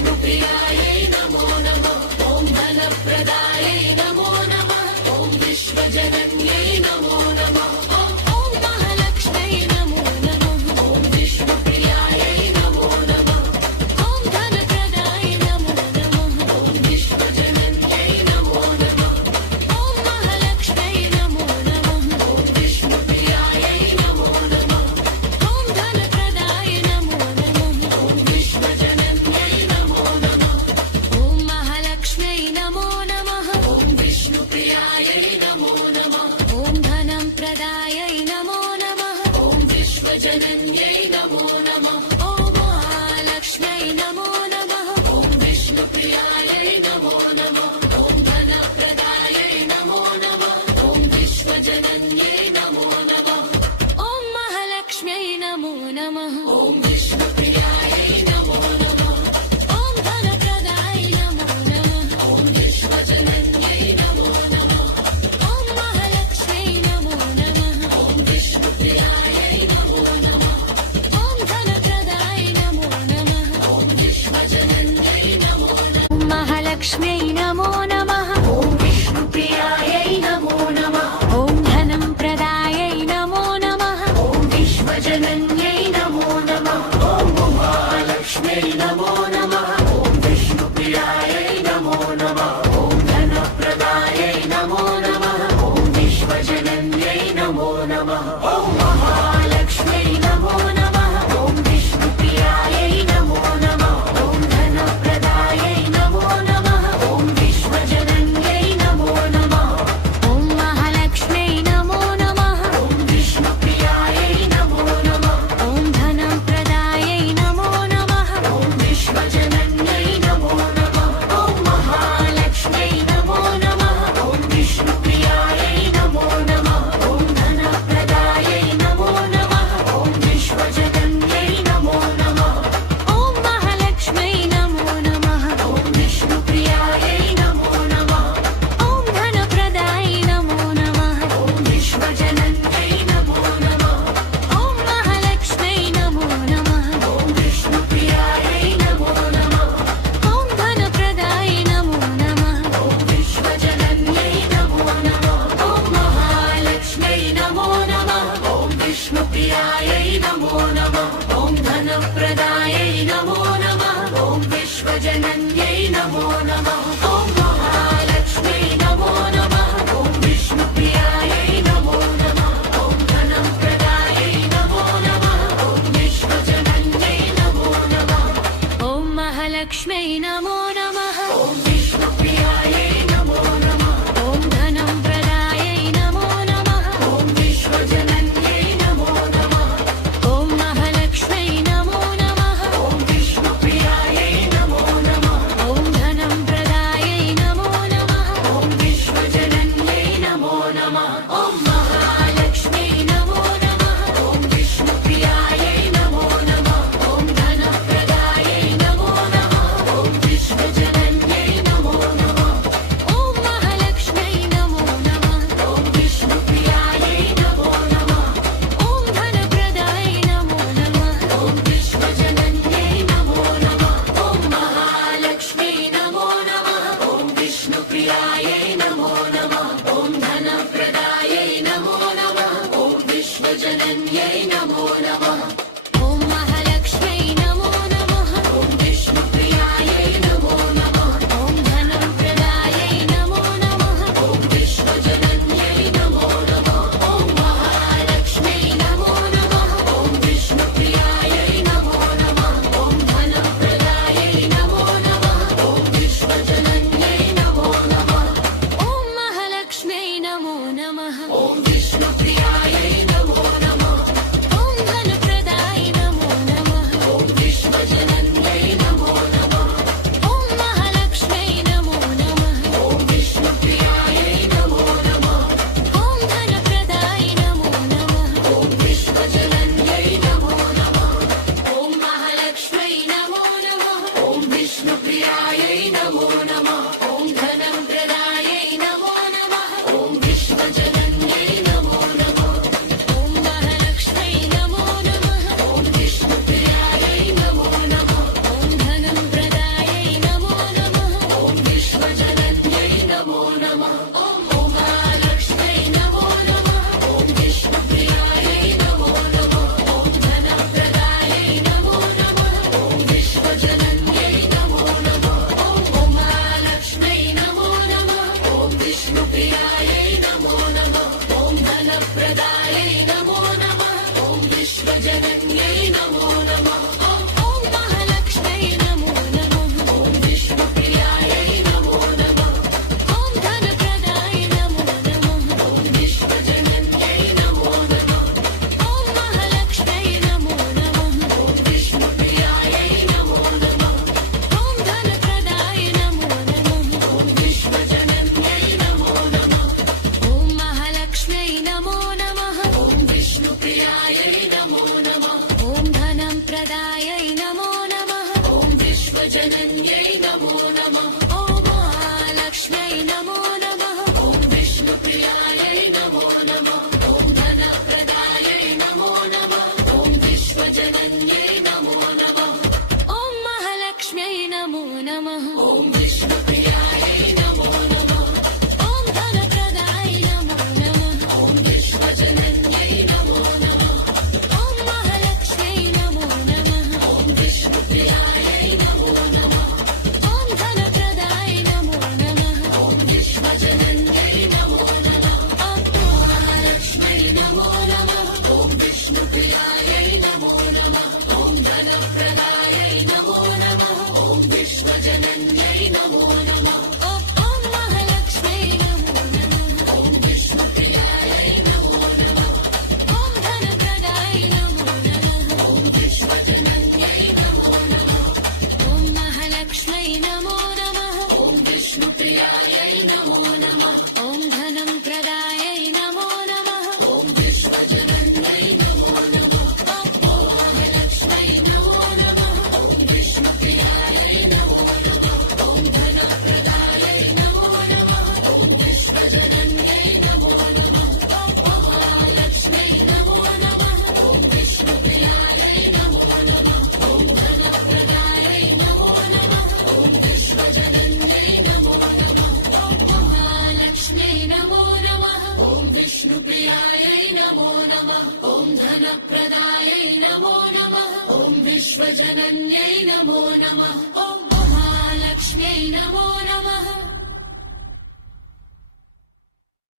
विष्णुप्रियायै नमो नमः। ॐ धनप्रदायै नमो नमः। ॐ विश्वजनन्यै नमो नमः। ॐ महालक्ष्म्यै नमो नमः। ॐ विष्णुप्रियायै नमो नमः। ॐ धनप्रदायै नमो नमः। ॐ विश्वजनन्यै नमो नमः। ॐ महालक्ष्म्यै नमो नमः। ॐ विष्णुप्रियायै नमो नमः। ॐ धनप्रदायै नमो नमः। ॐ विश्वजनन्यै नमो नमः। ॐ महालक्ष्म्यै नमो नमः। ॐ विष्णुप्रियायै नमो नमः। ॐ धनं प्रदायै नमो नमः। ॐ विश्वजनन्यै नमो नमः। ॐ महालक्ष्म्यै नमो नमः। ॐ विष्णुप्रियायै नमो नमः। ॐ धनप्रदायै नमो नमः। ॐ विश्वजनन्यै नमो नमः। ॐ महालक्ष्म्यै नमो नमः। ॐ विष्णुप्रियायै नमो नमः। ॐ धनप्रदायै नमो नमः। ॐ विश्वजनन्यै नमो नमः। ॐ महालक्ष्म्यै नमो नमः। ॐ विष्णुप्रियायै नमो नमः। ॐ धनप्रदायै नमो नमः। ॐ विश्वजनन्यै नमो नमः। ॐ महालक्ष्म्यै नमो नमः। ॐ विष्णुप्रियायै नमो नमः। ॐ धनं प्रदायै नमो नमः। ॐ विश्वजनन्यै नमो नमः। ॐ महालक्ष्म्यै नमो नमः। ॐ विष्णुप्रियायै नमो नमः। ॐ धनप्रदायै नमो नमः। ॐ विश्वजनन्यै नमो नमः। ॐ महालक्ष्म्यै नमो नमः। ॐ विष्णुप्रियायै नमो नमः। ॐ धनप्रदायै नमो नमः। ॐ विश्वजनन्यै नमो नमः। ॐ महालक्ष्म्यै नमो नमः। ॐ विष्णुप्रियायै नमो नमः। ॐ धनप्रदायै नमो नमः। ॐ विश्वजनन्यै नमो नमः। ॐ महालक्ष्म्यै नमो नमः। ॐ विष्णुप्रियायै नमो नमः। ॐ धनप्रदायै नमो नमः। ॐ विश्वजनन्यै नमो नमः। ॐ महालक्ष्म्यै नमो नमः। ॐ विष्णुप्रियायै नमो नमः। ॐ धनप्रदायै नमो नमः। ॐ विश्वजनन्यै नमो नमः। ॐ महालक्ष्म्यै नमो नमः। ॐ विष्णुप्रियायै नमो नमः। ॐ धनप्रदायै नमो नमः। ॐ विश्वजनन्यै नमो नमः। ॐ महालक्ष्म्यै नमो नमः। ॐ विष्णुप्रियायै नमो नमः। ॐ धनप्रदायै नमो नमः। ॐ विश्वजनन्यै नमो नमः। ॐ महालक्ष्म्यै नमो नमः। ॐ विष्णुप्रियायै नमो नमः। ॐ धनप्रदायै नमो नमः। ॐ विश्वजनन्यै नमो नमः। ॐ महालक्ष्म्यै नमो नमः। ॐ विष्णुप्रियायै नमो नमः। ॐ धनप्रदायै नमो नमः। ॐ विश्वजनन्यै नमो नमः। ॐ महालक्ष्म्यै नमो नमः। ॐ विष्णुप्रियायै नमो नमः। ॐ धनप्रदायै नमो नमः। ॐ विश्वजनन्यै नमो नमः। ॐ महालक्ष्म्यै नमो नमः। ॐ विष्णुप्रियायै नमो नमः। ॐ धनप्रदायै नमो नमः। ॐ विश्वजनन्यै विश्वजनन्यै नमो नमः ॐ महालक्ष्म्यै नमो नमः ॐ विष्णुप्रियायै नमो नमः ॐ धनप्रदायै नमो नमः ॐ विश्वजनन्यै नमो नमः ॐ महालक्ष्म्यै नमो नमः ॐ विष्णुप्रियायै नमो नमः ॐ धनप्रदायै नमो नमः ॐ विश्वजनन्यै नमो नमः ॐ महालक्ष्म्यै नमो नमः ॐ विष्णुप्रियायै नमो नमः ॐ धनप्रदायै नमो नमः ॐ विश्वजनन्यै नमो नमः ॐ महालक्ष्म्यै नमो नमः ॐ विष्णुप्रियायै नमो नमः ॐ धनप्रदायै नमो नमः ॐ विश्वजनन्यै नमो नमः ॐ महालक्ष्म्यै नमो नमः ॐ विष्णुप्रियायै नमो नमः ॐ धनप्रदायै नमो नमः ॐ विश्वजनन्यै नमो नमः ॐ महालक्ष्म्यै नमो नमः ॐ विष्णुप्रियायै नमो नमः ॐ धनं प्रदायै नमो नमः ॐ विश्वजनन्यै नमो नमः ॐ महालक्ष्म्यै नमो नमः ॐ विष्णुप्रियायै नमो नमः ॐ धनप्रदायै नमो नमः ॐ विश्वजनन्यै नमो नमः ॐ महालक्ष्म्यै नमो नमः ॐ विष्णुप्रियायै नमो नमः ॐ धनप्रदायै नमो नमः ॐ विश्वजनन्यै नमो नमः ॐ महालक्ष्म्यै नमो नमः ॐ विष्णुप्रियायै नमो नमः ॐ धनप्रदायै नमो नमः ॐ विश्वजनन्यै नमो नमः ॐ